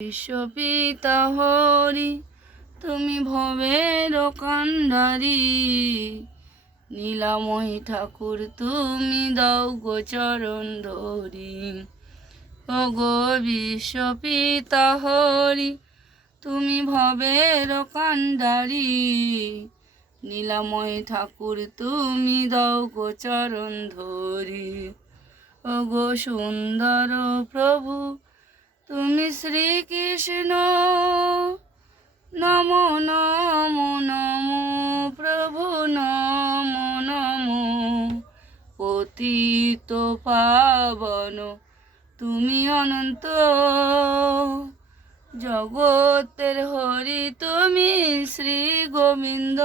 বিশ্বপিতা হরি তুমি ভবের কান্ডারি, নীলাময়ী ঠাকুর তুমি দাও গো চরণ ধরি। ও গো বিশ্বপিতা হরি তুমি ভবের কান্ডারি, নীলাময়ী ঠাকুর তুমি দাও গো চরণ ধরি। ও গো সুন্দর প্রভু তুমি শ্রীকৃষ্ণ, নমো নমো নমো প্রভু নমো নমো। পতিত পাবন তুমি অনন্ত, জগতের হরি তুমি শ্রী গোবিন্দ।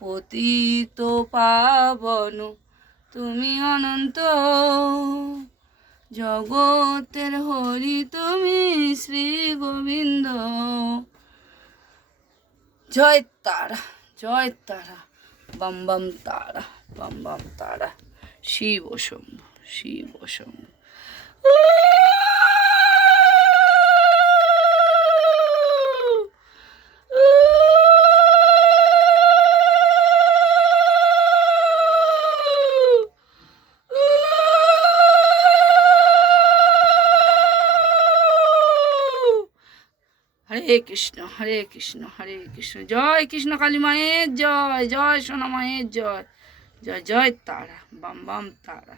পতিত পাবন তুমি অনন্ত, জগতের হরি তুমি শ্রী গোবিন্দ। জয় তারা, জয় তারা, বাম বাম তারা, বাম বাম তারা। শিব শম্ভু, শিব শম্ভু। হরে কৃষ্ণ, হরে কৃষ্ণ, হরে কৃষ্ণ। জয় কৃষ্ণ কালী মায়ের জয়, জয় সোনা মায়ের জয়, জয় জয় তারা, বাম বাম তারা।